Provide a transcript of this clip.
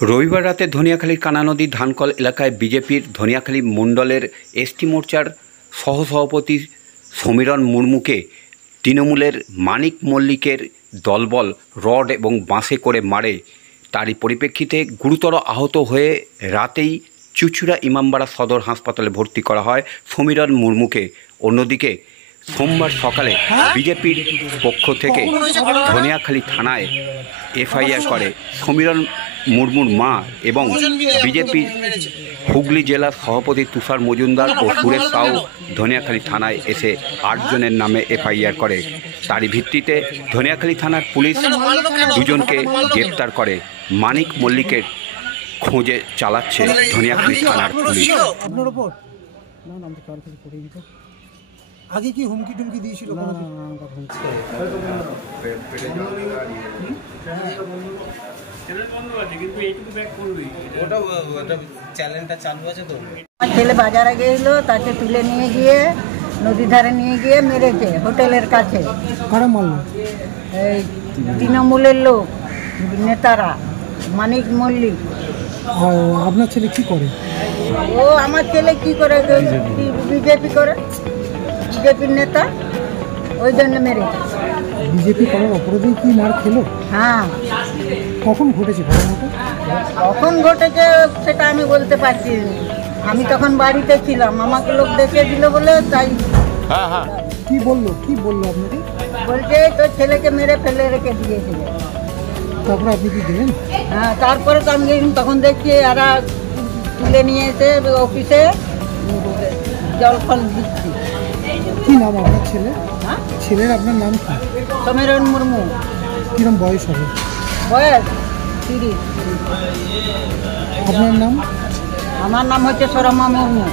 রবিবার রাতে ধনিয়াখালীর কানা নদীর ধানকল এলাকায় বিজেপির ধনিয়াখালী মণ্ডলের এসটি মোর্চার সহসভাপতি সমীরণ মুর্মুকে তৃণমূলের মানিক মল্লিকের দলবল রড এবং বাঁশে করে মারে। তারই পরিপ্রেক্ষিতে গুরুতর আহত হয়ে রাতেই চুঁচুড়া ইমামবাড়া সদর হাসপাতালে ভর্তি করা হয় সমীরণ মুর্মুকে। অন্যদিকে সোমবার সকালে বিজেপির পক্ষ থেকে ধনিয়াখালী থানায় এফআইআর করে সমীরণ মুর্মুর মা এবং বিজেপির হুগলি জেলার সভাপতি তুষার মজুমদার ও সুরেশ সাউ ধনিয়াখালী থানায় এসে 8 জনের নামে এফআইআর করে। তারই ভিত্তিতে ধনিয়াখালী থানার পুলিশ দুজনকে গ্রেপ্তার করে। মানিক মল্লিকের খোঁজে চালাচ্ছে ধনিয়াখালী থানার পুলিশ। আগে কি হুমকি টুমকি দিয়েছিল? ছেলে বাজারে গেছিল, তাকে তুলে নিয়ে গিয়ে নদী ধারে নিয়ে গিয়ে মেরেছে হোটেলের কাছে। কারা মারলো? এই তৃণমূলের লোক, নেতারা, মানিক মল্লিক। আপনার ছেলে কি করে? ও আমার ছেলে কি করে? বিজেপি করে, বিজেপির নেতা, ওই জন্য মেরেছে। বিজেপি করার অপরাধেই কি মার খেলো? হ্যাঁ। কখন ঘটেছে ঘটনাটা? কখন ঘটেছে সেটা আমি বলতে পারছি না, আমি তখন বাড়িতে ছিলাম, আমাকে লোক দেখে দিল বলে তাই। কি বললো আপনাকে? বলছে তোর ছেলেকে মেরে ফেলে রেখে দিয়েছিল। তারপরে আপনি কি দিলেন? হ্যাঁ, তারপরে তো আমি তখন দেখছি এরা তুলে নিয়ে এসে অফিসে জল ফল দিচ্ছি। কি নাম আপনার ছেলে? হ্যাঁ, ছেলের আপনার নাম কি? সমীরণ মুর্মু। কিরম বয়স হবে? বয়স 30। আপনার নাম? আমার নাম হচ্ছে সরমা মুর্মু।